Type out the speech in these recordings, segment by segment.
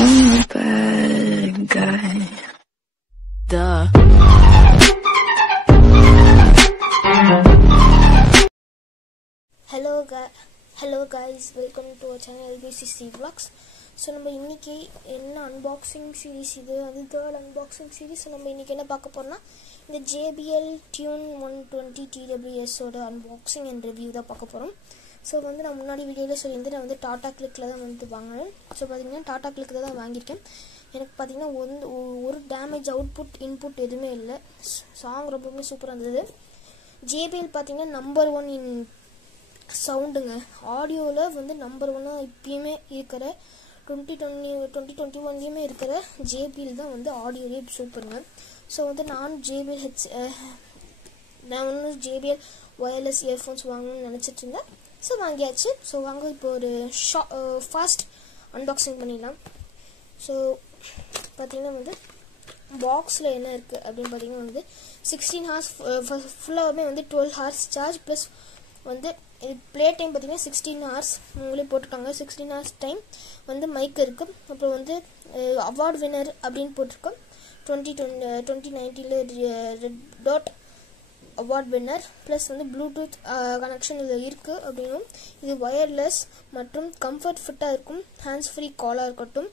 I'm a bad guy. Duh. Hello guys, welcome to our channel LBCC Vlogs. So நம்ம இன்னைக்கு என்ன unboxing series இது third unboxing series. நம்ம இன்னைக்கு என்ன பார்க்க போறோம்னா இந்த JBL Tune 120 TWS ஓட unboxing and review தான் பார்க்க போறோம். So வந்து நான் முன்னாடி வீடியோல சொல்லியிருந்தேன் நான் வந்து டாடா கிளிக்ல தான் வந்து வாங்குனேன். So பாத்தீங்கன்னா டாடா கிளிக்ல தான் வாங்கியிருக்கேன். எனக்கு பாத்தீங்கன்னா ஒரு டேமேஜ் அவுட்புட் இன்புட் எதுவுமே இல்லை. சாங் ரொம்பவே சூப்பரா இருந்தது. JBL பாத்தீங்கன்னா நம்பர் 1 இன் சவுண்டுங்க. ஆடியோவில் வந்து நம்பர் 1 இப்பயுமே இருக்கிற 2021 இருக்கிற JBL தான் வந்து ஆடியோலே சூப்பருங்க. ஸோ வந்து நான் ஒன்று JBL ஒயர்லெஸ் இயர்ஃபோன்ஸ் வாங்கணும்னு நினச்சிட்டு இருந்தேன். ஸோ வாங்கியாச்சு. ஸோ வாங்க இப்போ ஒரு ஃபாஸ்ட் அன்பாக்சிங் பண்ணிடலாம். ஸோ பார்த்தீங்கன்னா வந்து பாக்ஸில் என்ன இருக்குது அப்படின்னு பார்த்தீங்கன்னா வந்து 16 hours ஃபுல்லாகவே வந்து 12 hours சார்ஜ் ப்ளஸ் வந்து இது ப்ளே டைம் பார்த்தீங்கன்னா 16 hours உங்களே போட்டிருக்காங்க. 16 hours டைம் வந்து மைக் இருக்குது. அப்புறம் வந்து அவார்ட் வின்னர் அப்படின்னு போட்டிருக்கோம். 2019 red dot award winner plus வந்து ப்ளூடூத் கனெக்ஷன் இதில் இருக்குது அப்படின்னும் இது ஒயர்லெஸ் மற்றும் கம்ஃபர்ட் ஃபிட்டாக இருக்கும். ஹேண்ட்ஸ் ஃப்ரீ காலாக இருக்கட்டும்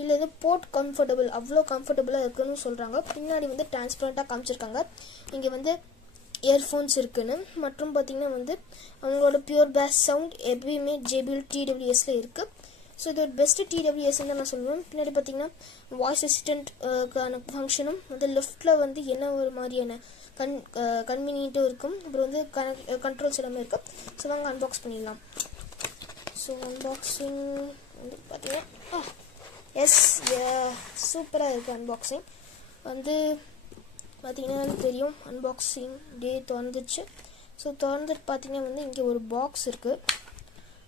இல்லை இது போர்ட் கம்ஃபர்டபுள் அவ்வளோ கம்ஃபர்டபுளாக இருக்குன்னு சொல்கிறாங்க. பின்னாடி வந்து டிரான்ஸ்பரண்ட்டாக காமிச்சிருக்காங்க இங்கே வந்து இயர்ஃபோன்ஸ் இருக்குன்னு. மற்றும் பார்த்தீங்கன்னா வந்து அவங்களோட பியூர் பேஸ் சவுண்ட் எப்பயுமே JBL TWSல இருக்குது. ஸோ இது ஒரு பெஸ்ட்டு TWSன்னு தான் நான் சொல்லுவேன். பின்னாடி பார்த்தீங்கன்னா வாய்ஸ் அசிஸ்டண்ட்கான ஃபங்க்ஷனும் வந்து லெஃப்டில் வந்து என்ன ஒரு மாதிரியான கன்வீனியன்ட்டும் இருக்கும். அப்புறம் வந்து கண்ட்ரோல்ஸ் எல்லாமே இருக்கும். ஸோ வாங்க அன்பாக்ஸ் பண்ணிடலாம். ஸோ அன்பாக்சிங் வந்து பார்த்தீங்கன்னா சூப்பராக இருக்குது. அன்பாக்சிங் வந்து பார்த்தீங்கன்னா தெரியும் அன்பாக்சிங் டே திறந்துச்சு. ஸோ திறந்துட்டு பார்த்தீங்கன்னா வந்து இங்கே ஒரு பாக்ஸ் இருக்குது.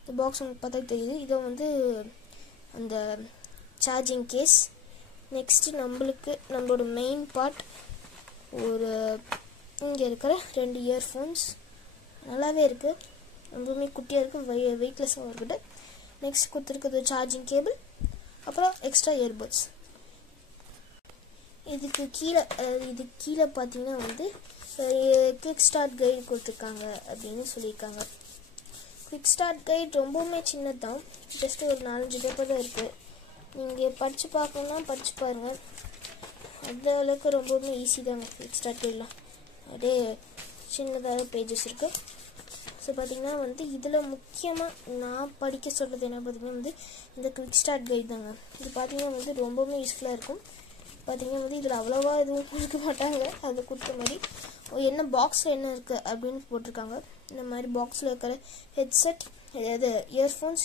இந்த பாக்ஸ் உங்களுக்கு பார்த்தா தெரியுது. இதை வந்து அந்த சார்ஜிங் கேஸ். நெக்ஸ்ட்டு நம்மளோட மெயின் பார்ட் ஒரு இங்கே இருக்கிற 2 இயர்ஃபோன்ஸ் நல்லாவே இருக்குது. ரொம்பவுமே குட்டியாக இருக்குது, வெயிட்லெஸ்ஸாக இருக்குது. நெக்ஸ்ட் கொடுத்துருக்குது சார்ஜிங் கேபிள், அப்புறம் எக்ஸ்ட்ரா இயர்பட்ஸ். இதுக்கு கீழே பார்த்தீங்கன்னா வந்து குவிக் ஸ்டார்ட் கைடு கொடுத்துருக்காங்க அப்படின்னு சொல்லியிருக்காங்க. குவிக் ஸ்டார்ட் கைடு ரொம்பவுமே சின்னது தான், ஜஸ்ட் ஒரு 4-5 பேப்பர் தான் இருக்குது. நீங்கள் படித்து பார்க்கணுன்னா படித்து பாருங்கள். அந்த அளவுக்கு ரொம்பவுமே ஈஸி தாங்க குவிக் ஸ்டார்ட் கைடெலாம். அப்படியே சின்னதாக பேஜஸ் இருக்குது. ஸோ பார்த்தீங்கன்னா வந்து இதில் முக்கியமாக நான் படிக்க சொல்கிறது என்ன பார்த்தீங்கன்னா வந்து இந்த குவிக் ஸ்டார்ட் கைடு தாங்க. இது பார்த்தீங்கன்னா வந்து ரொம்பவுமே யூஸ்ஃபுல்லாக இருக்கும். பார்த்தீங்கன்னா வந்து இதில் அவ்வளோவா எதுவும் கொடுக்க மாட்டாங்க. அதை கொடுத்த மாதிரி என்ன பாக்ஸில் என்ன இருக்குது அப்படின்னு போட்டிருக்காங்க. இந்த மாதிரி பாக்ஸில் இருக்கிற ஹெட்செட், அதாவது earphones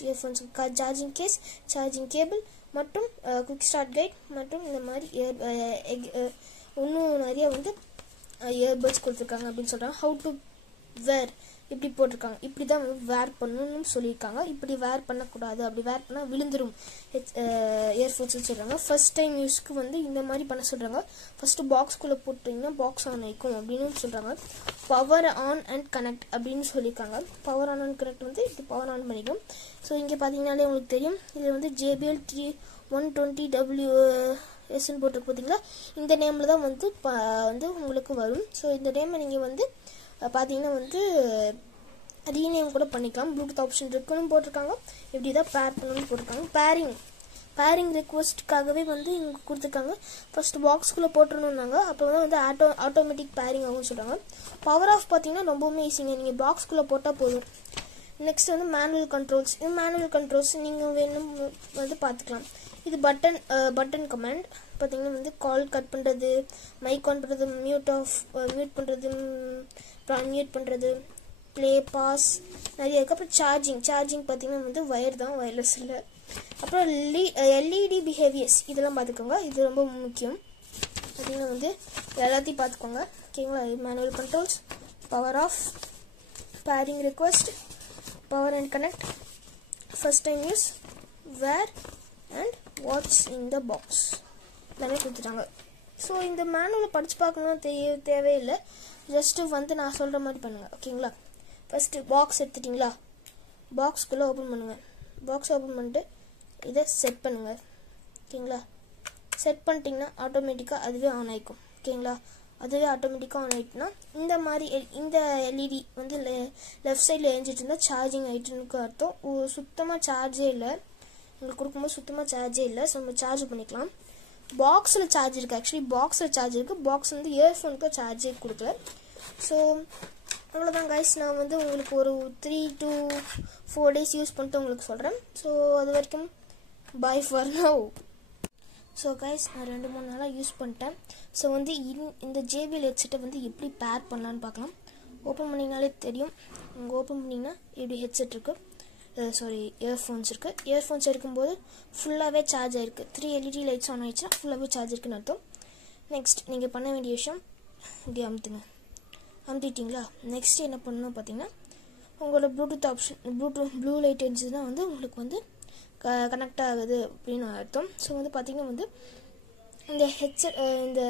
charging case, charging cable மற்றும் குவிக் ஸ்டார்ட் கைட் மற்றும் இந்த மாதிரி இன்னும் நிறைய வந்து இயர்பட்ஸ் கொடுத்துருக்காங்க அப்படின்னு சொல்கிறாங்க. ஹவு டு வேர் இப்படி போட்டிருக்காங்க. இப்படி தான் வேர் பண்ணணும்னு சொல்லியிருக்காங்க. இப்படி வேர் பண்ணக்கூடாது, அப்படி வேர் பண்ணால் விழுந்துடும் இயர்ஃபோன்ஸ்னு சொல்கிறாங்க. ஃபர்ஸ்ட் டைம் யூஸ்க்கு வந்து இந்த மாதிரி பண்ண சொல்கிறாங்க. ஃபஸ்ட்டு பாக்ஸ்குள்ளே போட்டிங்கன்னா பாக்ஸ் ஆன் ஆகிக்கும் அப்படின்னு சொல்கிறாங்க. பவர் ஆன் அண்ட் கனெக்ட் அப்படின்னு சொல்லியிருக்காங்க. பவர் ஆன் அண்ட் கனெக்ட் வந்து இது பவர் ஆன் பண்ணிக்கும். ஸோ இங்கே பார்த்தீங்கன்னாலே உங்களுக்கு தெரியும் இது வந்து JBL 120 WSன்னு போட்டிருக்கு பார்த்தீங்களா. இந்த நேமில் தான் வந்து உங்களுக்கு வரும். ஸோ இந்த நேமை நீங்கள் வந்து பார்த்தீங்கன்னா வந்து ரீநேம் கூட பண்ணிக்கலாம். ப்ளூடூத் ஆப்ஷன் இருக்குன்னு போட்டிருக்காங்க. இப்படி தான் பேர் பண்ணணும்னு போட்டிருக்காங்க. பேரிங் ரெக்வஸ்ட்டுக்காகவே வந்து இங்கே கொடுத்துருக்காங்க. ஃபஸ்ட்டு பாக்ஸ்குள்ளே போட்டுருணுன்னாங்க. அப்புறம் வந்து ஆட்டோமேட்டிக் பேரிங் ஆகும்னு சொல்கிறாங்க. பவர் ஆஃப் பார்த்தீங்கன்னா ரொம்பவுமே ஈஸிங்க. நீங்கள் பாக்ஸ்குள்ளே போட்டால் போதும். நெக்ஸ்ட் வந்து மேனுவல் கண்ட்ரோல்ஸ். இது மேனுவல் கண்ட்ரோல்ஸ் நீங்கள் வேணும் வந்து பார்த்துக்கலாம். இது பட்டன் கமாண்ட். பார்த்தீங்கன்னா வந்து கால் கட் பண்ணுறது, மைக் ஆன் பண்ணுறது, மியூட் பண்ணுறது, மியூட் பண்ணுறது, ப்ளே பாஸ் நிறைய இருக்குது. அப்புறம் சார்ஜிங் பார்த்தீங்கன்னா வந்து ஒயர் தான், ஒயர்லெஸ் இல்லை. அப்புறம் LED பிஹேவியர்ஸ் இதெல்லாம் பார்த்துக்கோங்க. இது ரொம்ப முக்கியம். பார்த்தீங்கன்னா வந்து எல்லாத்தையும் பார்த்துக்கோங்க ஓகேங்களா. Manual controls, power off, pairing request, power and connect, first time use, where and what's in the box எல்லாமே கொடுத்துட்டாங்க. ஸோ இந்த மேனுவலை படித்து பார்க்கணும்னு தேவையில்லை. ஜஸ்ட்டு வந்து நான் சொல்கிற மாதிரி பண்ணுங்கள் ஓகேங்களா. ஃபஸ்ட்டு பாக்ஸ் எடுத்துட்டிங்களா, பாக்ஸ்குள்ளே ஓப்பன் பண்ணுங்கள். பாக்ஸ் ஓப்பன் பண்ணிட்டு இதை செட் பண்ணுங்கள். ஓகேங்களா. செட் பண்ணிட்டீங்கன்னா ஆட்டோமேட்டிக்காக அதுவே ஆன் ஆகிக்கும். ஓகேங்களா. அதுவே ஆட்டோமேட்டிக்காக ஆன் ஆகிட்டுனா இந்த மாதிரி இந்த எல்இடி வந்து லெஃப்ட் சைடில் எரிஞ்சிட்டு இருந்தால் சார்ஜிங் ஆகிட்டுன்னு அர்த்தம். சுத்தமாக சார்ஜே இல்லை, உங்களுக்கு கொடுக்கும்போது சுத்தமாக சார்ஜே இல்லை. ஸோ நம்ம சார்ஜ் பண்ணிக்கலாம். பாக்ஸில் சார்ஜ் இருக்குது, ஆக்சுவலி பாக்ஸில் சார்ஜ் இருக்குது. பாக்ஸ் வந்து இயர்ஃபோனுக்கு சார்ஜே கொடுக்கல. ஸோ அவ்வளோதான் கைஸ். நான் வந்து உங்களுக்கு ஒரு 3 to 4 days யூஸ் பண்ணிட்டு உங்களுக்கு சொல்கிறேன். ஸோ அது வரைக்கும் bye for now. So guys நான் 2-3 நாளாக யூஸ் பண்ணிட்டேன். ஸோ வந்து இந்த JBL ஹெட்செட்டை வந்து எப்படி பேர் பண்ணலான்னு பார்க்கலாம். ஓப்பன் பண்ணிங்கனாலே தெரியும். உங்கள் ஓப்பன் பண்ணிங்கன்னா இப்படி ஹெட்செட் இருக்குது, சாரி இயர்ஃபோன்ஸ் இருக்குது. இயர்ஃபோன்ஸ் இருக்கும்போது ஃபுல்லாகவே சார்ஜ் ஆகிருக்கு. 3 LED லைட்ஸ் ஆன் ஆகிடுச்சுன்னா ஃபுல்லாகவே சார்ஜ் இருக்குன்னு அர்த்தம். நெக்ஸ்ட் நீங்கள் பண்ண வேண்டிய விஷயம் இப்படி அமுத்திட்டிங்களா. நெக்ஸ்ட் என்ன பண்ணணும் பார்த்தீங்கன்னா உங்களோட ப்ளூடூத் ஆப்ஷன், ப்ளூ லைட் இருந்துச்சுன்னா வந்து உங்களுக்கு வந்து கனெக்ட் ஆகுது அப்படின்னு அர்த்தம். ஸோ வந்து பார்த்திங்கன்னா வந்து இந்த ஹெட்செட் இந்த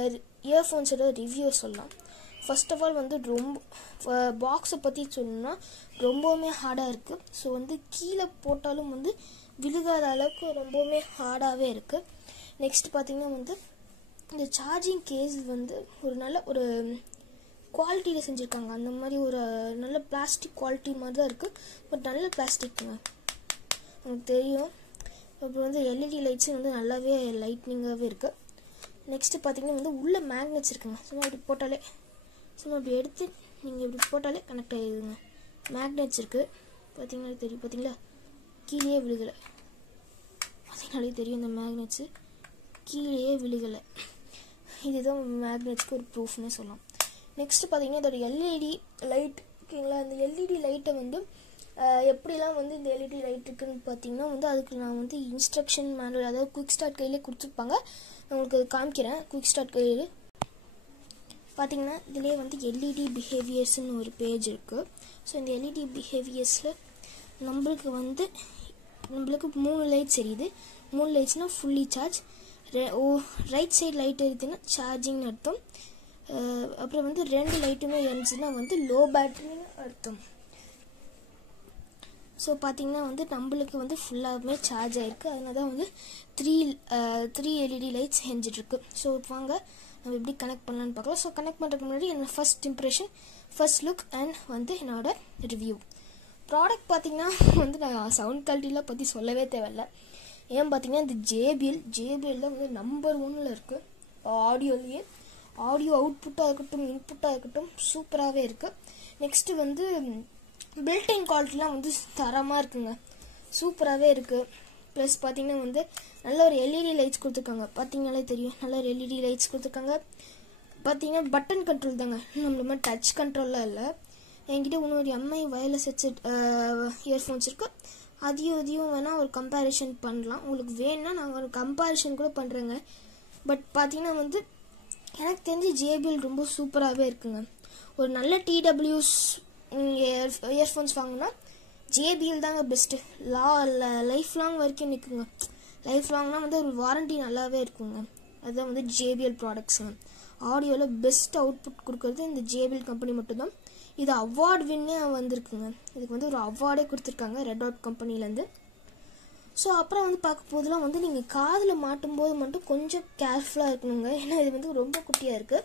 இயர்ஃபோன்ஸோட ரிவ்யூ சொல்லலாம். ஃபர்ஸ்ட் ஆஃப் ஆல் வந்து ரொம்ப பாக்ஸை பற்றி சொல்லணும்னா ரொம்பவுமே ஹார்டாக இருக்குது. ஸோ வந்து கீழே போட்டாலும் வந்து விழுகாத அளவுக்கு ரொம்பவுமே ஹார்டாகவே இருக்குது. நெக்ஸ்ட் பார்த்திங்கன்னா வந்து இந்த சார்ஜிங் கேஸ் வந்து ஒரு நல்ல ஒரு குவாலிட்டியில் செஞ்சுருக்காங்க. அந்த மாதிரி ஒரு நல்ல பிளாஸ்டிக் குவாலிட்டி மாதிரி தான் இருக்குது. பட் நல்ல பிளாஸ்டிக்குங்க, உங்களுக்கு தெரியும். அப்புறம் வந்து எல்இடி லைட்ஸும் வந்து நல்லாவே லைட்னிங்காகவே இருக்குது. நெக்ஸ்ட்டு பார்த்திங்கன்னா வந்து உள்ள மேக்னெட்ஸ் இருக்குங்க. சும்மா இப்படி போட்டாலே, சும்மா இப்படி எடுத்து நீங்கள் இப்படி போட்டாலே கனெக்ட் ஆகிடுதுங்க. மேக்னெட்ஸ் இருக்குது, பார்த்திங்கனாலே தெரியும். பார்த்திங்களா, கீழே விழுகலை. பார்த்திங்கனாலே தெரியும் இந்த மேக்னெட்ஸு கீழே விழுகலை. இதுதான் மேக்னெட்ஸ்க்கு ஒரு ப்ரூஃப்னே சொல்லலாம். நெக்ஸ்ட்டு பார்த்திங்கன்னா இதோட எல்இடி லைட். ஓகேங்களா. இந்த எல்இடி லைட்டை வந்து எப்படிலாம் வந்து இந்த எல்இடி லைட் இருக்குன்னு பார்த்தீங்கன்னா வந்து அதுக்கு நான் வந்து இன்ஸ்ட்ரக்ஷன் மேனுவல், அதாவது குயிக் ஸ்டார்ட் கையிலே கொடுத்துருப்பாங்க. நான் உங்களுக்கு அது காமிக்கிறேன். குயிக் ஸ்டார்ட் கையில் பார்த்தீங்கன்னா இதிலே வந்து எல்இடி பிஹேவியர்ஸ்னு ஒரு பேஜ் இருக்குது. ஸோ இந்த எல்இடி பிஹேவியர்ஸில் நம்மளுக்கு 3 லைட்ஸ் எரியுது. 3 லைட்ஸ்னால் fully charge. Right side light எரியுதுன்னா சார்ஜிங்னு அர்த்தம். அப்புறம் வந்து 2 லைட்டுமே எரிஞ்சுன்னா வந்து லோ பேட்டரின்னு அர்த்தம். ஸோ பார்த்திங்கன்னா வந்து நம்மளுக்கு வந்து ஃபுல்லாகவே சார்ஜ் ஆகிருக்கு. அதனால தான் வந்து 3 எல்இடி லைட்ஸ் எரிஞ்சிட்ருக்கு. ஸோ வாங்க நம்ம எப்படி கனெக்ட் பண்ணலான்னு பார்க்கலாம். ஸோ கனெக்ட் பண்ணுறதுக்கு முன்னாடி என்னோட first impression, first look and வந்து என்னோட ரிவ்யூ. ப்ராடக்ட் பார்த்திங்கன்னா வந்து நான் சவுண்ட் குவாலிட்டிலாம் பற்றி சொல்லவே தேவையில்லை. ஏன் பார்த்திங்கன்னா இந்த JBL தான் வந்து நம்பர் 1ல் இருக்குது. ஆடியோலேயே ஆடியோ அவுட்புட்டாக இருக்கட்டும், இன்புட்டாக இருக்கட்டும் சூப்பராகவே இருக்குது. நெக்ஸ்ட்டு வந்து பில்டின் குவாலிட்டிலாம் வந்து தரமாக இருக்குங்க, சூப்பராகவே இருக்குது. ப்ளஸ் பார்த்திங்கன்னா வந்து நல்ல ஒரு எல்இடி லைட்ஸ் கொடுத்துருக்காங்க. பார்த்தீங்கனாலே தெரியும், நல்ல ஒரு எல்இடி லைட்ஸ் கொடுத்துருக்காங்க. பார்த்தீங்கன்னா பட்டன் கண்ட்ரோல் தாங்க, நம்மள மாதிரி டச் கண்ட்ரோல்லாம் இல்லை. என்கிட்ட இன்னொரு MI வயர்லெஸ் ஹெட்செட் இயர்ஃபோன்ஸ் இருக்குது. அதையும் வேணால் ஒரு கம்பேரிஷன் பண்ணலாம். உங்களுக்கு வேணுன்னா நாங்கள் ஒரு கம்பேரிஷன் கூட பண்ணுறேங்க. பட் பார்த்தீங்கன்னா வந்து எனக்கு தெரிஞ்சு JBL ரொம்ப சூப்பராகவே இருக்குங்க. ஒரு நல்ல TWS இயர்ஃபோன்ஸ் வாங்கினா JBL தாங்க பெஸ்ட்டு. லைஃப் லாங் வரைக்கும் நிற்குங்க. லைஃப் லாங்னா வந்து ஒரு வாரண்டி நல்லாவே இருக்குங்க. அதுதான் வந்து JBL ப்ராடக்ட்ஸுங்க. ஆடியோவில் பெஸ்ட் அவுட்புட் கொடுக்குறது இந்த JBL கம்பெனி மட்டும்தான். இது அவார்டு வின்னே வந்திருக்குங்க. இதுக்கு வந்து ஒரு அவார்டே கொடுத்துருக்காங்க ரெட் டாட் கம்பெனிலேருந்து. ஸோ அப்புறம் வந்து பார்க்க போதெல்லாம் வந்து நீங்கள் காதில் மாட்டும்போது மட்டும் கொஞ்சம் கேர்ஃபுல்லாக இருக்கணுங்க. ஏன்னா இது வந்து ரொம்ப குட்டியாக இருக்குது.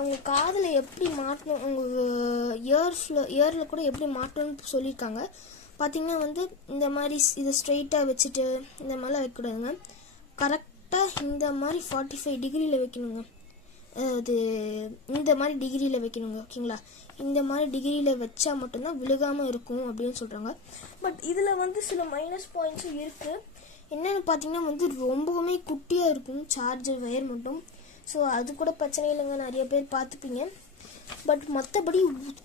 உங்கள் காதில் எப்படி மாட்டணும், உங்கள் இயரில் கூட எப்படி மாட்டணும்னு சொல்லியிருக்காங்க. பார்த்திங்கன்னா வந்து இந்த மாதிரி இதை ஸ்ட்ரெயிட்டாக வச்சுட்டு இந்த மாதிரிலாம் வைக்கக்கூடாதுங்க. கரெக்டாக இந்த மாதிரி 45 டிகிரியில் வைக்கணுங்க. அது இந்த மாதிரி டிகிரியில் வைக்கணுங்க. ஓகேங்களா. இந்த மாதிரி டிகிரியில் வச்சா மட்டும்தான் விழுகாமல் இருக்கும் அப்படின்னு சொல்கிறாங்க. பட் இதில் வந்து சில மைனஸ் பாயிண்ட்ஸும் இருக்குது. என்னென்னு பார்த்தீங்கன்னா வந்து ரொம்பவுமே குட்டியாக இருக்கும் சார்ஜர் வயர் மட்டும். ஸோ அது கூட பிரச்சனை இல்லைங்க, நிறைய பேர் பார்த்துப்பீங்க. பட் மற்றபடி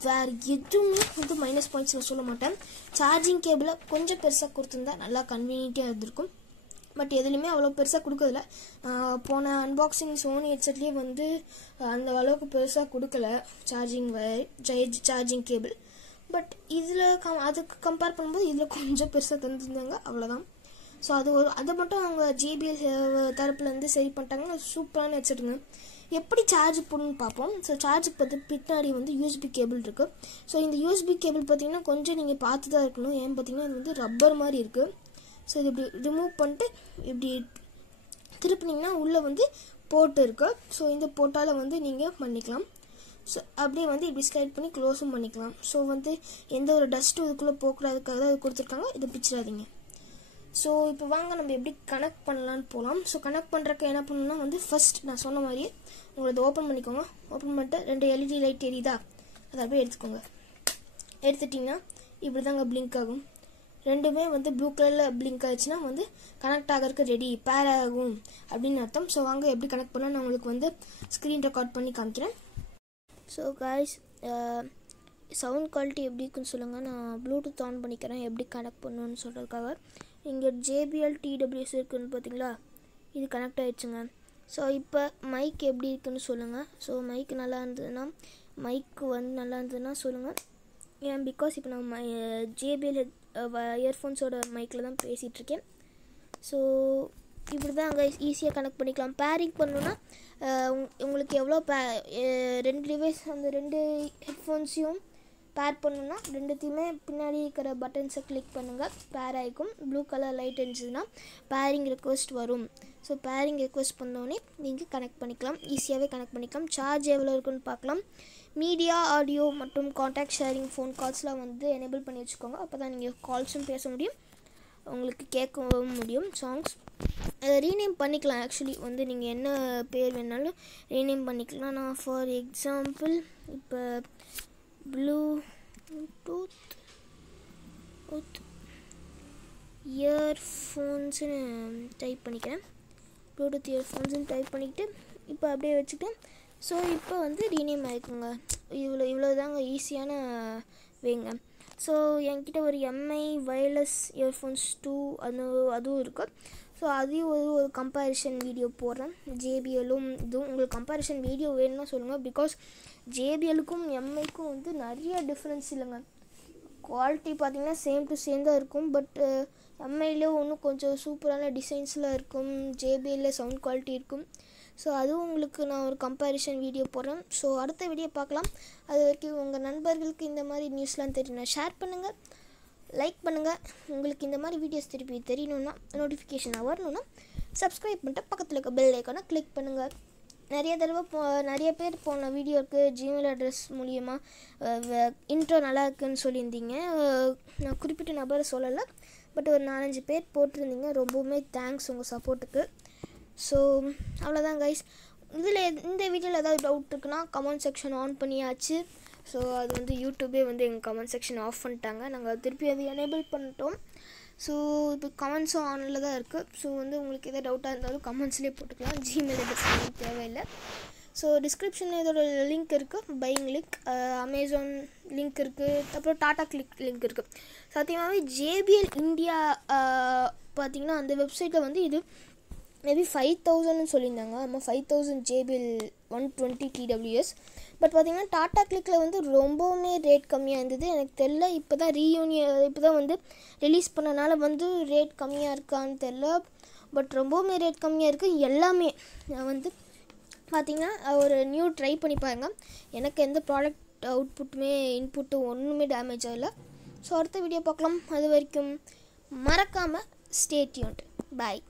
வேறு எதுவுமே வந்து மைனஸ் பாயிண்ட்ஸ் நான் சொல்ல மாட்டேன். சார்ஜிங் கேபிளை கொஞ்சம் பெருசாக கொடுத்துருந்தா நல்லா கன்வீனியன்ட்டாக இருந்திருக்கும். பட் எதுலையுமே அவ்வளோ பெருசாக கொடுக்கறதில்ல. போன அன்பாக்சிங் சோனி ஹெட்செட்லேயே வந்து அந்த அளவுக்கு பெருசாக கொடுக்கல சார்ஜிங் கேபிள். பட் இதில் அதுக்கு கம்பேர் பண்ணும்போது இதில் கொஞ்சம் பெருசாக தந்துருந்தாங்க, அவ்வளோதான். ஸோ அதை மட்டும் அவங்க JBL தரப்புலேருந்து சரி பண்ணிட்டாங்க. சூப்பரான ஹெட்செட்டுங்க. எப்படி சார்ஜ் போடணும்னு பார்ப்போம். ஸோ சார்ஜுக்கு பார்த்து பின்னாடி வந்து USB கேபிள் இருக்குது. ஸோ இந்த USB கேபிள் பார்த்திங்கன்னா கொஞ்சம் நீங்கள் பார்த்து தான் இருக்கணும். ஏன்னு பார்த்தீங்கன்னா இது வந்து ரப்பர் மாதிரி இருக்குது. ஸோ இது இப்படி ரிமூவ் பண்ணிட்டு இப்படி திருப்பினீங்கன்னா உள்ளே வந்து போர்ட் இருக்கு. ஸோ இந்த போர்ட்டால் வந்து நீங்கள் பண்ணிக்கலாம். ஸோ அப்படியே வந்து இப்படி ஸ்லைட் பண்ணி க்ளோஸும் பண்ணிக்கலாம். ஸோ வந்து எந்த ஒரு டஸ்ட்டும் இதுக்குள்ளே போகக்கூடாதுக்காக தான் கொடுத்துருக்காங்க. இதை பிச்சிடாதீங்க. ஸோ இப்போ வாங்க நம்ம எப்படி கனெக்ட் பண்ணலான்னு போகலாம். ஸோ கனெக்ட் பண்ணுறக்கு என்ன பண்ணணும்னா வந்து ஃபர்ஸ்ட் நான் சொன்ன மாதிரியே உங்களது ஓப்பன் பண்ணிக்கோங்க. ஓப்பன் பண்ணிட்டு 2 LED லைட் எரியுதா, அதை அப்படியே எடுத்துக்கோங்க. எடுத்துட்டிங்கன்னா இப்படி தாங்க பிளிங்க் ஆகும். ரெண்டுமே வந்து ப்ளூ கலரில் பிளிங்க் ஆகிடுச்சுன்னா வந்து கனெக்ட் ஆகிறதுக்கு ரெடி, பேர் ஆகும் அப்படின்னு அர்த்தம். ஸோ வாங்க எப்படி கனெக்ட் பண்ணால் நான் உங்களுக்கு வந்து ஸ்க்ரீன் ரெக்கார்ட் பண்ணி காமிக்கிறேன். ஸோ காய்ஸ், சவுண்ட் குவாலிட்டி எப்படி இருக்குன்னு சொல்லுங்கள். நான் ப்ளூடூத் ஆன் பண்ணிக்கிறேன் எப்படி கனெக்ட் பண்ணணுன்னு சொல்கிறதுக்காக. இங்கே JBL TWS இருக்குதுன்னு பார்த்தீங்களா, இது கனெக்ட் ஆகிடுச்சுங்க. ஸோ இப்போ மைக் எப்படி இருக்குன்னு சொல்லுங்கள். ஸோ மைக் நல்லா இருந்ததுன்னா, மைக்கு வந்து நல்லா இருந்ததுன்னா சொல்லுங்கள். ஏன் பிகாஸ் இப்போ நான் JBL இயர்ஃபோன்ஸோட மைக்கில் தான் பேசிகிட்ருக்கேன். ஸோ இப்படி தான் அங்கே ஈஸியாக கனெக்ட் பண்ணிக்கலாம். பேரிங் பண்ணணுன்னா உங்களுக்கு எவ்வளோ 2 டிவைஸ் அந்த 2 ஹெட்ஃபோன்ஸையும் பேர் பண்ணணுன்னா ரெண்டுத்தையுமே பின்னாடி இருக்கிற பட்டன்ஸை கிளிக் பண்ணுங்கள், பேர் ஆகிக்கும். ப்ளூ கலர் லைட் இருந்துச்சுன்னா பேரிங் ரெக்வஸ்ட் வரும். ஸோ பேரிங் ரெக்வஸ்ட் பண்ணோடனே நீங்கள் கனெக்ட் பண்ணிக்கலாம், ஈஸியாகவே கனெக்ட் பண்ணிக்கலாம். சார்ஜ் எவ்வளோ இருக்குன்னு பார்க்கலாம். மீடியா, ஆடியோ மற்றும் கான்டாக்ட் ஷேரிங் ஃபோன் கால்ஸ்லாம் வந்து எனேபிள் பண்ணி வச்சுக்கோங்க. அப்போ தான் நீங்கள் கால்ஸும் பேச முடியும், உங்களுக்கு கேட்கவும் முடியும். சாங்ஸ் ரீநேம் பண்ணிக்கலாம். ஆக்சுவலி வந்து நீங்கள் என்ன பேர் வேணாலும் ரீநேம் பண்ணிக்கலாம். நான் ஃபார் எக்ஸாம்பிள் இப்போ ப்ளூடூத் இயர்ஃபோன்ஸுன்னு டைப் பண்ணிக்கிறேன். ப்ளூடூத் இயர்ஃபோன்ஸுன்னு டைப் பண்ணிக்கிட்டு இப்போ அப்படியே வச்சுக்கிட்டேன். ஸோ இப்போ வந்து ரீநேம் ஆகிக்குங்க. இவ்வளோ தாங்க ஈஸியான வேங்க. ஸோ என்கிட்ட ஒரு MI வயர்லெஸ் இயர்ஃபோன்ஸ் 2 அதுவும் இருக்குது. ஸோ அதையும் ஒரு கம்பேரிஷன் வீடியோ போடுறேன். JBLும் இதுவும் உங்களுக்கு கம்பேரிஷன் வீடியோ வேணும்னா சொல்லுங்கள். பிகாஸ் JBLுக்கும் MIக்கும் வந்து நிறைய டிஃப்ரென்ஸ் இல்லைங்க. குவாலிட்டி பார்த்திங்கன்னா சேம் டு சேம் தான் இருக்கும். பட் MIலே இன்னும் கொஞ்சம் சூப்பரான டிசைன்ஸ்லாம் இருக்கும், JBLில் சவுண்ட் குவாலிட்டி இருக்கும். ஸோ அதுவும் உங்களுக்கு நான் ஒரு கம்பேரிஷன் வீடியோ போடுறேன். ஸோ அடுத்த வீடியோ பார்க்கலாம். அது வரைக்கும் உங்கள் நண்பர்களுக்கு இந்த மாதிரி நியூஸ்லாம் தெரியும்னா ஷேர் பண்ணுங்கள், லைக் பண்ணுங்கள். உங்களுக்கு இந்த மாதிரி வீடியோஸ் திருப்பி தெரியணுன்னா, நோட்டிஃபிகேஷனாக வரணுன்னா சப்ஸ்கிரைப் பண்ணிட்டு பக்கத்தில் இருக்க பெல் ஐக்கானை கிளிக் பண்ணுங்கள். நிறைய பேர் போன வீடியோவுக்கு ஜிமெயில் அட்ரஸ் மூலியமாக இன்ட்ரோ நல்லா இருக்குன்னு சொல்லியிருந்தீங்க. நான் குறிப்பிட்ட நபரை சொல்லலை, பட் ஒரு 4-5 பேர் போட்டிருந்தீங்க. ரொம்பவுமே தேங்க்ஸ் உங்கள் சப்போர்ட்டுக்கு. ஸோ அவ்வளோதான் கைஸ். இந்த வீடியோவில் ஏதாவது டவுட் இருக்குன்னா கமெண்ட் செக்ஷன் ஆன் பண்ணியாச்சு. ஸோ அது வந்து யூடியூபே வந்து எங்கள் கமெண்ட் செக்ஷன் ஆஃப் பண்ணிட்டாங்க. நாங்கள் திருப்பி அதை எனேபிள் பண்ணிட்டோம். ஸோ இப்போ கமெண்ட்ஸும் ஆனில் தான் இருக்குது. ஸோ வந்து உங்களுக்கு எதாவது டவுட்டாக இருந்தாலும் கமெண்ட்ஸ்லேயே போட்டுக்கலாம், ஜிமெயில் அட்ரஸ் தேவையில்லை. ஸோ டிஸ்கிரிப்ஷனில் இதோட லிங்க் இருக்குது, பையிங் லிங்க், அமேசான் லிங்க் இருக்குது, அப்புறம் டாடா கிளிக் லிங்க் இருக்குது. சத்தியமாகவே JBL இந்தியா பார்த்திங்கன்னா அந்த வெப்சைட்டில் வந்து இது மேபி 5000ன்னு சொல்லியிருந்தாங்க. ஆமாம் 5000 JBL 120 TWS. பட் பார்த்திங்கன்னா டாடா கிளிக்கில் வந்து ரொம்பவுமே ரேட் கம்மியாக இருந்தது. எனக்கு தெரில, இப்போ தான் வந்து ரிலீஸ் பண்ணனால வந்து ரேட் கம்மியாக இருக்கான்னு தெரில. பட் ரொம்பவுமே ரேட் கம்மியாக இருக்குது. எல்லாமே வந்து பார்த்திங்கன்னா ஒரு நியூ ட்ரை பண்ணி பாருங்க. எனக்கு எந்த ப்ராடக்ட் இன்புட்டு ஒன்றுமே டேமேஜ் ஆகலை. ஸோ அடுத்த வீடியோ பார்க்கலாம். அது வரைக்கும் மறக்காமல் ஸ்டே டியூன்ட். பாய்.